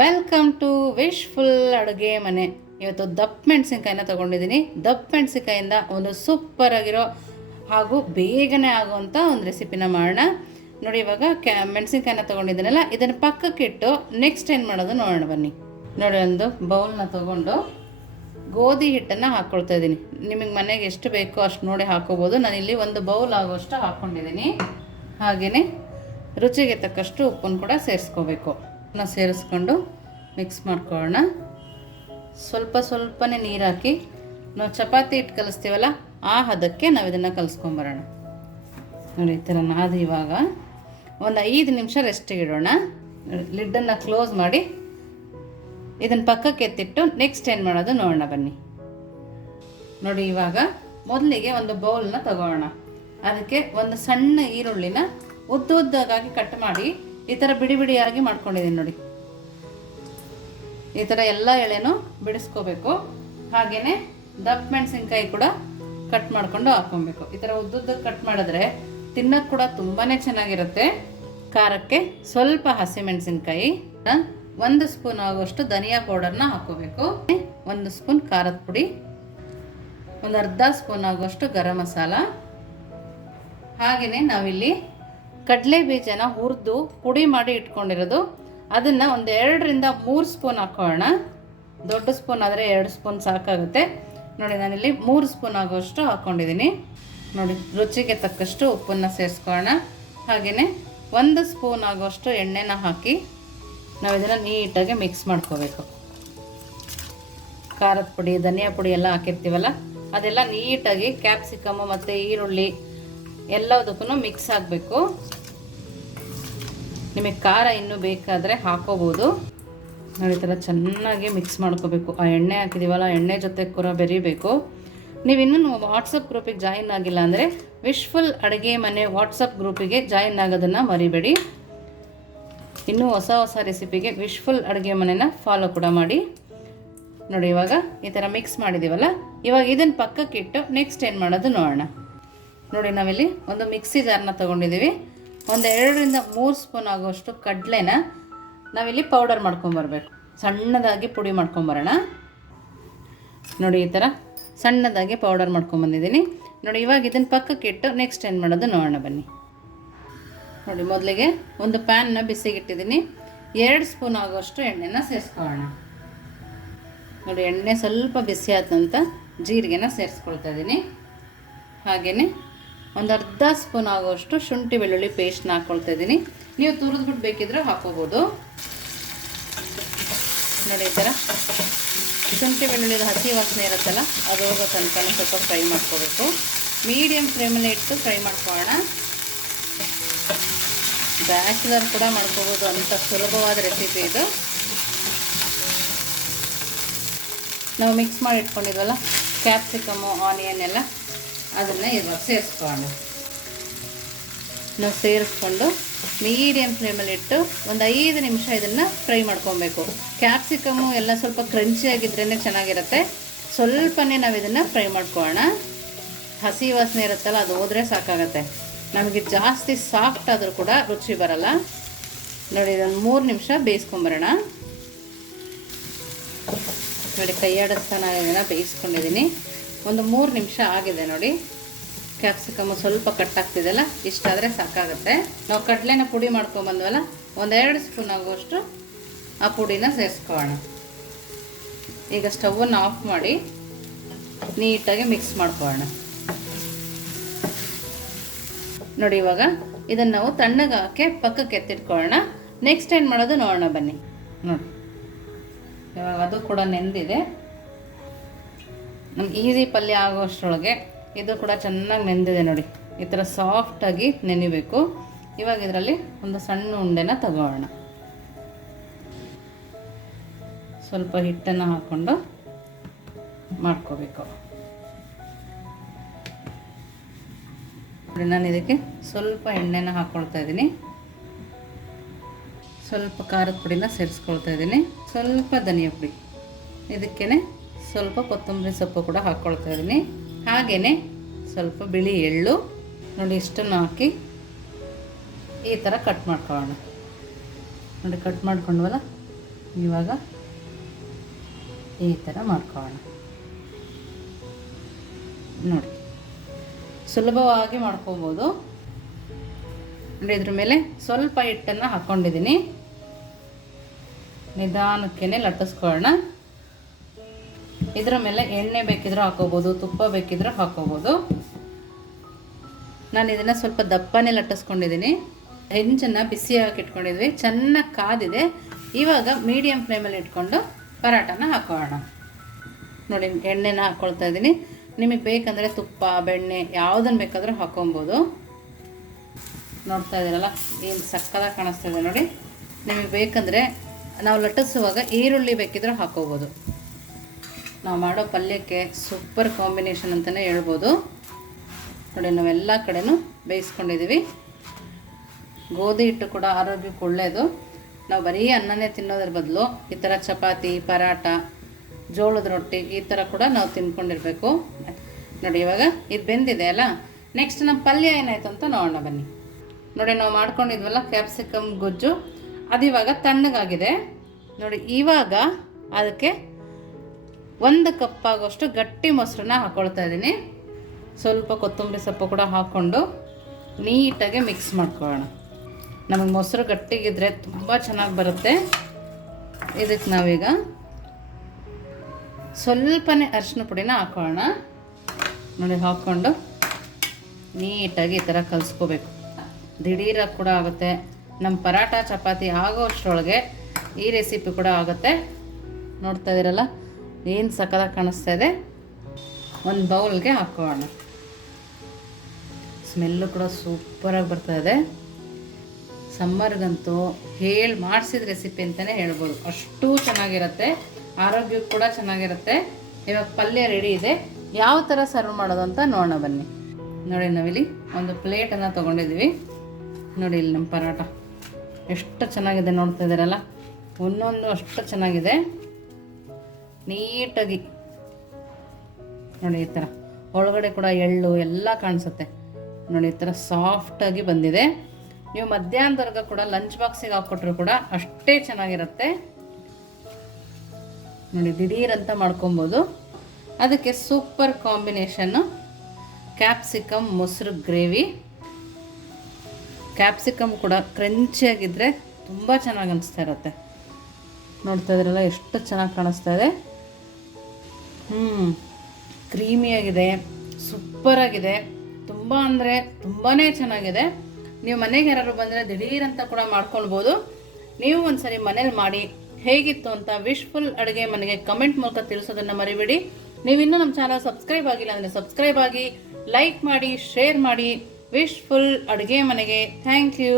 Welcome to wishful ಅಡುಗೆ ಮನೆ. ಇವತ್ತು ದಪ್ಪ ಮೆಣಸಿನ್ಕಾಯಿನ ತಗೊಂಡಿದ್ದೀನಿ. ದಪ್ಪ ಮೆಣಸಿನ್ಕಾಯಿಂದ ಒಂದು ಸೂಪರ್ ಆಗಿರೋ ಹಾಗೂ ಬೇಗನೆ ಆಗುವಂಥ ಒಂದು ರೆಸಿಪಿನ ಮಾಡೋಣ. ನೋಡಿ, ಇವಾಗ ಕ್ಯಾ ಮೆಣಸಿನ್ಕಾಯಿನ ತೊಗೊಂಡಿದ್ದೀನಲ್ಲ, ಇದನ್ನು ಪಕ್ಕಕ್ಕಿಟ್ಟು ನೆಕ್ಸ್ಟ್ ಏನು ಮಾಡೋದು ನೋಡೋಣ ಬನ್ನಿ. ನೋಡಿ, ಒಂದು ಬೌಲ್ನ ತೊಗೊಂಡು ಗೋಧಿ ಹಿಟ್ಟನ್ನು ಹಾಕ್ಕೊಳ್ತಾ ಇದ್ದೀನಿ. ನಿಮಗೆ ಮನೆಗೆ ಎಷ್ಟು ಬೇಕೋ ಅಷ್ಟು ನೋಡಿ ಹಾಕೋಬೋದು. ನಾನಿಲ್ಲಿ ಒಂದು ಬೌಲ್ ಆಗೋಷ್ಟು ಹಾಕ್ಕೊಂಡಿದ್ದೀನಿ ಹಾಗೆಯೇ ರುಚಿಗೆ ತಕ್ಕಷ್ಟು ಉಪ್ಪನ್ನು ಕೂಡ ಸೇರಿಸ್ಕೋಬೇಕು. ಸೇರಿಸ್ಕೊಂಡು ಮಿಕ್ಸ್ ಮಾಡ್ಕೊಳ್ಳೋಣ. ಸ್ವಲ್ಪ ಸ್ವಲ್ಪನೇ ನೀರು ಹಾಕಿ ನಾವು ಚಪಾತಿ ಹಿಟ್ಟು ಕಲಿಸ್ತೀವಲ್ಲ, ಆ ಹದಕ್ಕೆ ನಾವು ಇದನ್ನು ಕಲಿಸ್ಕೊಂಬರೋಣ. ನೋಡಿ, ಈ ಥರ ನಾದು ಇವಾಗ ಒಂದು ಐದು ನಿಮಿಷ ರೆಸ್ಟಿಗೆ ಇಡೋಣ. ಲಿಡ್ಡನ್ನು ಕ್ಲೋಸ್ ಮಾಡಿ ಇದನ್ನು ಪಕ್ಕಕ್ಕೆ ಎತ್ತಿಟ್ಟು ನೆಕ್ಸ್ಟ್ ಏನು ಮಾಡೋದು ನೋಡೋಣ ಬನ್ನಿ. ನೋಡಿ, ಇವಾಗ ಮೊದಲಿಗೆ ಒಂದು ಬೌಲ್ನ ತಗೋಣ. ಅದಕ್ಕೆ ಒಂದು ಸಣ್ಣ ಈರುಳ್ಳಿನ ಉದ್ದ ಉದ್ದಗಾಗಿ ಕಟ್ ಮಾಡಿ ಈ ಥರ ಬಿಡಿ ಬಿಡಿಯಾಗಿ ಮಾಡ್ಕೊಂಡಿದ್ದೀನಿ ನೋಡಿ. ಈ ಥರ ಎಲ್ಲ ಎಳೆನೂ ಬಿಡಿಸ್ಕೋಬೇಕು. ಹಾಗೆಯೇ ದಪ್ಪ ಮೆಣಸಿನ್ಕಾಯಿ ಕೂಡ ಕಟ್ ಮಾಡ್ಕೊಂಡು ಹಾಕ್ಕೊಬೇಕು. ಈ ಥರ ಉದ್ದುದ್ದ ಕಟ್ ಮಾಡಿದ್ರೆ ತಿನ್ನೋಕ್ಕೆ ಕೂಡ ತುಂಬಾ ಚೆನ್ನಾಗಿರುತ್ತೆ. ಖಾರಕ್ಕೆ ಸ್ವಲ್ಪ ಹಸಿಮೆಣಸಿನ್ಕಾಯಿ ಒಂದು ಸ್ಪೂನ್ ಆಗುವಷ್ಟು ಧನಿಯಾ ಪೌಡರ್ನ ಹಾಕ್ಕೋಬೇಕು. ಒಂದು ಸ್ಪೂನ್ ಖಾರದ ಪುಡಿ, ಒಂದು ಅರ್ಧ ಸ್ಪೂನ್ ಆಗುವಷ್ಟು ಗರಂ ಮಸಾಲ. ಹಾಗೆಯೇ ನಾವಿಲ್ಲಿ ಕಡಲೆ ಬೀಜನ ಹುರಿದು ಪುಡಿ ಮಾಡಿ ಇಟ್ಕೊಂಡಿರೋದು. ಅದನ್ನು ಒಂದು ಎರಡರಿಂದ ಮೂರು ಸ್ಪೂನ್ ಹಾಕೋಣ. ದೊಡ್ಡ ಸ್ಪೂನ್ ಆದರೆ ಎರಡು ಸ್ಪೂನ್ ಸಾಕಾಗುತ್ತೆ. ನೋಡಿ, ನಾನಿಲ್ಲಿ ಮೂರು ಸ್ಪೂನ್ ಆಗೋಷ್ಟು ಹಾಕ್ಕೊಂಡಿದ್ದೀನಿ ನೋಡಿ, ರುಚಿಗೆ ತಕ್ಕಷ್ಟು ಉಪ್ಪನ್ನು ಸೇರಿಸ್ಕೊಳ್ಳೋಣ. ಹಾಗೆಯೇ ಒಂದು ಸ್ಪೂನ್ ಆಗೋಷ್ಟು ಎಣ್ಣೆನ ಹಾಕಿ ನಾವು ಇದನ್ನು ನೀಟಾಗಿ ಮಿಕ್ಸ್ ಮಾಡ್ಕೋಬೇಕು. ಖಾರದ ಪುಡಿ, ಧನಿಯಾ ಪುಡಿ ಎಲ್ಲ ಹಾಕಿರ್ತೀವಲ್ಲ, ಅದೆಲ್ಲ ನೀಟಾಗಿ ಕ್ಯಾಪ್ಸಿಕಮ್ಮು ಮತ್ತು ಈರುಳ್ಳಿ ಎಲ್ಲದಕ್ಕೂ ಮಿಕ್ಸ್ ಆಗಬೇಕು. ನಿಮಗೆ ಖಾರ ಇನ್ನೂ ಬೇಕಾದರೆ ಹಾಕೋಬೋದು. ನೋಡಿ, ಈ ಥರ ಚೆನ್ನಾಗಿ ಮಿಕ್ಸ್ ಮಾಡ್ಕೋಬೇಕು. ಆ ಎಣ್ಣೆ ಹಾಕಿದ್ದೀವಲ್ಲ ಎಣ್ಣೆ ಜೊತೆ ಕೂಡ ಬೆರೀಬೇಕು. ನೀವು ಇನ್ನೂ ವಾಟ್ಸಪ್ ಗ್ರೂಪಿಗೆ ಜಾಯಿನ್ ಆಗಿಲ್ಲ ಅಂದರೆ ವಿಶ್ಫುಲ್ ಅಡುಗೆ ಮನೆ ವಾಟ್ಸಪ್ ಗ್ರೂಪಿಗೆ ಜಾಯಿನ್ ಆಗೋದನ್ನು ಮರಿಬೇಡಿ. ಇನ್ನೂ ಹೊಸ ಹೊಸ ರೆಸಿಪಿಗೆ ವಿಶ್ಫುಲ್ ಅಡುಗೆ ಮನೆನ ಫಾಲೋ ಕೂಡ ಮಾಡಿ. ನೋಡಿ, ಇವಾಗ ಈ ಥರ ಮಿಕ್ಸ್ ಮಾಡಿದ್ದೀವಲ್ಲ ಇವಾಗ ಇದನ್ನು ಪಕ್ಕಕ್ಕಿಟ್ಟು ನೆಕ್ಸ್ಟ್ ಏನು ಮಾಡೋದು ನೋಡೋಣ. ನೋಡಿ ನಾವಿಲ್ಲಿ ಒಂದು ಮಿಕ್ಸಿ ಜಾರ್ನ ತೊಗೊಂಡಿದ್ದೀವಿ. ಒಂದು ಎರಡರಿಂದ ಮೂರು ಸ್ಪೂನ್ ಆಗುವಷ್ಟು ಕಡಲೆನ ನಾವಿಲ್ಲಿ ಪೌಡರ್ ಮಾಡ್ಕೊಂಬರ್ಬೇಕು ಸಣ್ಣದಾಗಿ ಪುಡಿ ಮಾಡ್ಕೊಂಬರೋಣ ನೋಡಿ ಈ ಥರ ಸಣ್ಣದಾಗಿ ಪೌಡರ್ ಮಾಡ್ಕೊಂಬಂದಿದ್ದೀನಿ ನೋಡಿ ಇವಾಗ ಇದನ್ನು ಪಕ್ಕಕ್ಕಿಟ್ಟು ನೆಕ್ಸ್ಟ್ ಏನು ಮಾಡೋದು ನೋಡೋಣ ಬನ್ನಿ. ನೋಡಿ ಮೊದಲಿಗೆ ಒಂದು ಪ್ಯಾನ್ನ ಬಿಸಿಗಿಟ್ಟಿದ್ದೀನಿ ಎರಡು ಸ್ಪೂನ್ ಆಗುವಷ್ಟು ಎಣ್ಣೆನ ಸೇರಿಸ್ಕೊಳ್ಳೋಣ. ನೋಡಿ ಎಣ್ಣೆ ಸ್ವಲ್ಪ ಬಿಸಿ ಜೀರಿಗೆನ ಸೇರಿಸ್ಕೊಳ್ತಾ ಇದ್ದೀನಿ. ಹಾಗೆಯೇ ಒಂದು ಅರ್ಧ ಸ್ಪೂನ್ ಆಗುವಷ್ಟು ಶುಂಠಿ ಬೆಳ್ಳುಳ್ಳಿ ಪೇಸ್ಟ್ನ ಹಾಕ್ಕೊಳ್ತಾ ಇದ್ದೀನಿ. ನೀವು ತುರಿದ್ಬಿಟ್ಟು ಬೇಕಿದ್ರೆ ಹಾಕೋಬೋದು. ನೋಡಿ ಈ ಥರ. ಶುಂಠಿ ಬೆಳ್ಳುಳ್ಳಿ ಹಸಿ ವಾಸನೆ ಇರುತ್ತಲ್ಲ, ಅದು ಹೋಗೋ ತನಕ ಸ್ವಲ್ಪ ಫ್ರೈ ಮಾಡ್ಕೋಬೇಕು. ಮೀಡಿಯಮ್ ಫ್ಲೇಮಲ್ಲಿ ಇಟ್ಟು ಫ್ರೈ ಮಾಡ್ಕೊಳ್ಳೋಣ. ಬ್ಯಾಚುಲರ್ ಕೂಡ ಮಾಡ್ಕೋಬೋದು, ಅಂಥ ಸುಲಭವಾದ ರೆಸಿಪಿ ಇದು. ನಾವು ಮಿಕ್ಸ್ ಮಾಡಿ ಇಟ್ಕೊಂಡಿದ್ವಲ್ಲ, ಕ್ಯಾಪ್ಸಿಕಮು, ಆನಿಯನ್ ಎಲ್ಲ. ಅದನ್ನು ಇವಾಗ ಸೇರಿಸ್ಕೊಳ್ಳೋಣ. ನಾವು ಸೇರಿಸ್ಕೊಂಡು ಮೀಡಿಯಮ್ ಫ್ಲೇಮಲ್ಲಿ ಇಟ್ಟು ಒಂದು ಐದು ನಿಮಿಷ ಇದನ್ನು ಫ್ರೈ ಮಾಡ್ಕೊಬೇಕು. ಕ್ಯಾಪ್ಸಿಕಮು ಎಲ್ಲ ಸ್ವಲ್ಪ ಕ್ರಂಚಿ ಆಗಿದ್ರೇ ಚೆನ್ನಾಗಿರುತ್ತೆ. ಸ್ವಲ್ಪನೇ ನಾವು ಇದನ್ನು ಫ್ರೈ ಮಾಡ್ಕೊಳ್ಳೋಣ. ಹಸಿ ವಾಸನೆ ಇರುತ್ತಲ್ಲ, ಅದು ಹೋದರೆ ಸಾಕಾಗತ್ತೆ. ನಮಗೆ ಜಾಸ್ತಿ ಸಾಫ್ಟ್ ಆದರೂ ಕೂಡ ರುಚಿ ಬರಲ್ಲ. ನೋಡಿ, ಇದೊಂದು ಮೂರು ನಿಮಿಷ ಬೇಯಿಸ್ಕೊಂಬರೋಣ. ನೋಡಿ ಕೈಯಾಡಿಸ್ತಾ ನಾನು ಇದನ್ನು ಬೇಯಿಸ್ಕೊಂಡಿದ್ದೀನಿ ಒಂದು ಮೂರು ನಿಮಿಷ ಆಗಿದೆ ನೋಡಿ. ಕ್ಯಾಪ್ಸಿಕಮ್ ಸ್ವಲ್ಪ ಕಟ್ಟಾಗ್ತಿದೆಯಲ್ಲ ಇಷ್ಟಾದರೆ ಸಾಕಾಗುತ್ತೆ. ನಾವು ಕಡಲೆನ ಪುಡಿ ಮಾಡ್ಕೊಂಬಂದ್ವಲ್ಲ, ಒಂದೆರಡು ಸ್ಪೂನ್ ಆಗುವಷ್ಟು ಆ ಪುಡಿನ ಸೇರಿಸ್ಕೊಳ್ಳೋಣ. ಈಗ ಸ್ಟವನ್ನು ಆಫ್ ಮಾಡಿ ನೀಟಾಗಿ ಮಿಕ್ಸ್ ಮಾಡ್ಕೊಳ್ಳೋಣ. ನೋಡಿ ಇವಾಗ ಇದನ್ನು ನಾವು ತಣ್ಣಗೆ ಹಾಕಿ ಪಕ್ಕಕ್ಕೆ ಎತ್ತಿಟ್ಕೊಳ್ಳೋಣ. ನೆಕ್ಸ್ಟ್ ಏನು ಮಾಡೋದು ನೋಡೋಣ ಬನ್ನಿ. ನೋಡಿ. ಇವಾಗ ಅದು ಕೂಡ ನೆಂದಿದೆ. ನಮ್ಗೆ ಈಸಿ ಪಲ್ಯ ಆಗೋಷ್ಟರೊಳಗೆ ಇದು ಕೂಡ ಚೆನ್ನಾಗಿ ನೆಂದಿದೆ ನೋಡಿ. ಈ ಥರ ಸಾಫ್ಟಾಗಿ ನೆನಿಬೇಕು. ಇವಾಗ ಇದರಲ್ಲಿ ಒಂದು ಸಣ್ಣ ಉಂಡೆನ ತಗೋಣ ಸ್ವಲ್ಪ ಹಿಟ್ಟನ್ನು ಹಾಕ್ಕೊಂಡು ಮಾಡ್ಕೋಬೇಕು. ನಾನು ಇದಕ್ಕೆ ಸ್ವಲ್ಪ ಎಣ್ಣೆನ ಹಾಕ್ಕೊಳ್ತಾ ಇದ್ದೀನಿ. ಸ್ವಲ್ಪ ಖಾರದ ಪುಡಿನ ಸೇರಿಸ್ಕೊಳ್ತಾ ಇದ್ದೀನಿ. ಸ್ವಲ್ಪ ಧನಿಯ ಪುಡಿ. ಇದಕ್ಕೇ ಸ್ವಲ್ಪ ಕೊತ್ತಂಬರಿ ಸೊಪ್ಪು ಕೂಡ ಹಾಕ್ಕೊಳ್ತಾ ಇದ್ದೀನಿ. ಹಾಗೆಯೇ ಸ್ವಲ್ಪ ಬಿಳಿ ಎಳ್ಳು, ನೋಡಿ ಇಷ್ಟನ್ನು ಹಾಕಿ ಈ ಥರ ಕಟ್ ಮಾಡ್ಕೊಳ್ಳೋಣ. ನೋಡಿ ಕಟ್ ಮಾಡ್ಕೊಂಡ್ವಲ್ಲ, ಇವಾಗ ಈ ಥರ ಮಾಡ್ಕೊಳ್ಳೋಣ. ನೋಡಿ, ಸುಲಭವಾಗಿ ಮಾಡ್ಕೋಬೋದು. ನೋಡಿ ಇದ್ರ ಮೇಲೆ ಸ್ವಲ್ಪ ಹಿಟ್ಟನ್ನು ಹಾಕ್ಕೊಂಡಿದ್ದೀನಿ ನಿಧಾನಕ್ಕೇ ಲಟ್ಟಿಸ್ಕೊಳ್ಳೋಣ. ಇದರ ಮೇಲೆ ಎಣ್ಣೆ ಬೇಕಿದ್ರೂ ಹಾಕೋಬೋದು, ತುಪ್ಪ ಬೇಕಿದ್ರೂ ಹಾಕೋಬೋದು. ನಾನು ಇದನ್ನು ಸ್ವಲ್ಪ ದಪ್ಪನೇ ಲಟ್ಟಿಸ್ಕೊಂಡಿದ್ದೀನಿ ಹೆಂಚನ್ನು ಬಿಸಿ ಇಟ್ಕೊಂಡಿದ್ವಿ. ಚೆನ್ನಾಗಿ ಕಾದಿದೆ. ಇವಾಗ ಮೀಡಿಯಮ್ ಫ್ಲೇಮಲ್ಲಿ ಇಟ್ಕೊಂಡು ಪರಾಟನ ಹಾಕೋಣ. ನೋಡಿ, ಎಣ್ಣೆನ ಹಾಕ್ಕೊಳ್ತಾ ಇದ್ದೀನಿ ನಿಮಗೆ ಬೇಕಂದರೆ ತುಪ್ಪ, ಬೆಣ್ಣೆ ಯಾವುದನ್ನು ಬೇಕಾದರೂ ಹಾಕೊಬೋದು. ನೋಡ್ತಾ ಇದ್ದೀರಲ್ಲ, ಏನು ಸಕ್ಕದಾಗಿ ಕಾಣಿಸ್ತಾ ಇದೆ ನೋಡಿ. ನಿಮಗೆ ಬೇಕಂದರೆ ನಾವು ಲಟ್ಟಿಸುವಾಗ ಈರುಳ್ಳಿ ಬೇಕಿದ್ರೂ ಹಾಕೋಬೋದು. ನಾವು ಮಾಡೋ ಪಲ್ಯಕ್ಕೆ ಸೂಪರ್ ಕಾಂಬಿನೇಷನ್ ಅಂತಲೇ ಹೇಳ್ಬೋದು. ನೋಡಿ, ನಾವೆಲ್ಲ ಕಡೆನೂ ಬೇಯಿಸ್ಕೊಂಡಿದ್ದೀವಿ. ಗೋಧಿ ಹಿಟ್ಟು ಕೂಡ ಆರೋಗ್ಯಕ್ಕೆ ಒಳ್ಳೆಯದು ನಾವು ಬರೀ ಅನ್ನನೇ ತಿನ್ನೋದ್ರ ಬದಲು ಈ ಥರ ಚಪಾತಿ ಪರಾಟ ಜೋಳದ ರೊಟ್ಟಿ ಈ ಥರ ಕೂಡ ನಾವು ತಿನ್ಕೊಂಡಿರಬೇಕು. ನೋಡಿ, ಇವಾಗ ಇದು ಬೆಂದಿದೆ ಅಲ್ಲ? ನೆಕ್ಸ್ಟ್ ನಮ್ಮ ಪಲ್ಯ ಏನಾಯಿತು ಅಂತ ನೋಡೋಣ ಬನ್ನಿ. ನೋಡಿ, ನಾವು ಮಾಡ್ಕೊಂಡಿದ್ವಲ್ಲ ಕ್ಯಾಪ್ಸಿಕಮ್ ಗೊಜ್ಜು. ಅದು ಇವಾಗ ತಣ್ಣಗಾಗಿದೆ. ನೋಡಿ, ಇವಾಗ ಅದಕ್ಕೆ ಒಂದು ಕಪ್ಪಾಗೋಷ್ಟು ಗಟ್ಟಿ ಮೊಸರನ್ನ ಹಾಕ್ಕೊಳ್ತಾ ಇದ್ದೀನಿ. ಸ್ವಲ್ಪ ಕೊತ್ತಂಬರಿ ಸೊಪ್ಪು ಕೂಡ ಹಾಕ್ಕೊಂಡು ನೀಟಾಗಿ ಮಿಕ್ಸ್ ಮಾಡ್ಕೊಳ್ಳೋಣ. ನಮಗೆ ಮೊಸರು ಗಟ್ಟಿಗಿದ್ರೆ ತುಂಬ ಚೆನ್ನಾಗಿ ಬರುತ್ತೆ. ಇದಕ್ಕೆ ನಾವೀಗ ಸ್ವಲ್ಪನೇ ಅರಿಶಿನ ಪುಡಿನ ಹಾಕೊಳ್ಳೋಣ. ನೋಡಿ, ಹಾಕ್ಕೊಂಡು ನೀಟಾಗಿ ಈ ಥರ ಕಲಿಸ್ಕೋಬೇಕು. ದಿಢೀರಾಗಿ ಕೂಡ ಆಗುತ್ತೆ. ನಮ್ಮ ಪರಾಟ ಚಪಾತಿ ಆಗೋ ಅಷ್ಟರೊಳಗೆ ಈ ರೆಸಿಪಿ ಕೂಡ ಆಗುತ್ತೆ. ನೋಡ್ತಾ ಇದ್ದೀರಲ್ಲ? ಏನು ಸಕ್ಕದಾಗಿ ಕಾಣಿಸ್ತಾ ಇದೆ? ಒಂದು ಬೌಲ್ಗೆ ಹಾಕೋಣ. ಸ್ಮೆಲ್ಲು ಕೂಡ ಸೂಪರಾಗಿ ಬರ್ತಾ ಇದೆ. ಸಮ್ಮರ್ಗಂತೂ ಹೇಳಿ ಮಾಡಿಸಿದ ರೆಸಿಪಿ ಅಂತಲೇ ಹೇಳ್ಬೋದು. ಅಷ್ಟು ಚೆನ್ನಾಗಿರುತ್ತೆ. ಆರೋಗ್ಯಕ್ಕೆ ಕೂಡ ಚೆನ್ನಾಗಿರುತ್ತೆ. ಇವಾಗ ಪಲ್ಯ ರೆಡಿ ಇದೆ. ಯಾವ ಥರ ಸರ್ವ್ ಮಾಡೋದು ಅಂತ ನೋಡೋಣ ಬನ್ನಿ. ನೋಡಿ ನಾವಿಲ್ಲಿ ಒಂದು ಪ್ಲೇಟನ್ನು ತೊಗೊಂಡಿದ್ದೀವಿ. ನೋಡಿ ಇಲ್ಲಿ ನಮ್ಮ ಪರೋಟ ಎಷ್ಟು ಚೆನ್ನಾಗಿದೆ ನೋಡ್ತಾ ಇದ್ದೀರಲ್ಲ? ಒಂದೊಂದು ಅಷ್ಟು ಚೆನ್ನಾಗಿದೆ. ನೀಟಾಗಿ ನೋಡಿ ಈ ಥರ ಒಳಗಡೆ ಕೂಡ ಎಳ್ಳು ಎಲ್ಲ ಕಾಣಿಸುತ್ತೆ. ನೋಡಿ ಈ ಥರ ಸಾಫ್ಟಾಗಿ ಬಂದಿದೆ. ನೀವು ಮಧ್ಯಾಹ್ನದವರೆಗೆ ಕೂಡ ಲಂಚ್ ಬಾಕ್ಸಿಗೆ ಹಾಕ್ಕೊಟ್ರು ಕೂಡ ಅಷ್ಟೇ ಚೆನ್ನಾಗಿರುತ್ತೆ. ನೋಡಿ ದಿಢೀರಂತ ಮಾಡ್ಕೊಬೋದು. ಅದಕ್ಕೆ ಸೂಪರ್ ಕಾಂಬಿನೇಷನ್ನು ಕ್ಯಾಪ್ಸಿಕಮ್ ಮೊಸರು ಗ್ರೇವಿ ಕ್ಯಾಪ್ಸಿಕಮ್ ಕೂಡ ಕ್ರಂಚಿಯಾಗಿದ್ದರೆ ತುಂಬ ಚೆನ್ನಾಗಿ ಅನಿಸ್ತಾ ಇರುತ್ತೆ. ನೋಡ್ತಾ ಇದ್ರಲ್ಲ ಎಷ್ಟು ಚೆನ್ನಾಗಿ ಕಾಣಿಸ್ತಾ ಇದೆ. ಹ್ಞೂ ಕ್ರೀಮಿಯಾಗಿದೆ, ಸೂಪರಾಗಿದೆ. ತುಂಬ ಅಂದರೆ ತುಂಬಾ ಚೆನ್ನಾಗಿದೆ. ನೀವು ಮನೆಗೆ ಯಾರಾದ್ರು ಬಂದರೆ ಅಂತ ಕೂಡ ಮಾಡ್ಕೊಳ್ಬೋದು. ನೀವು ಒಂದ್ಸರಿ ಮನೇಲಿ ಮಾಡಿ ಹೇಗಿತ್ತು ಅಂತ ವಿಶ್ಫುಲ್ ಅಡುಗೆ ಮನೆಗೆ ಕಮೆಂಟ್ ಮೂಲಕ ತಿಳಿಸೋದನ್ನು ಮರಿಬೇಡಿ. ನೀವಿನ್ನೂ ನಮ್ಮ ಚಾನಲ್ ಸಬ್ಸ್ಕ್ರೈಬ್ ಆಗಿಲ್ಲ ಅಂದರೆ ಸಬ್ಸ್ಕ್ರೈಬ್ ಆಗಿ ಲೈಕ್ ಮಾಡಿ ಶೇರ್ ಮಾಡಿ. ವಿಶ್ಫುಲ್ ಅಡುಗೆ ಮನೆಗೆ ಥ್ಯಾಂಕ್ ಯು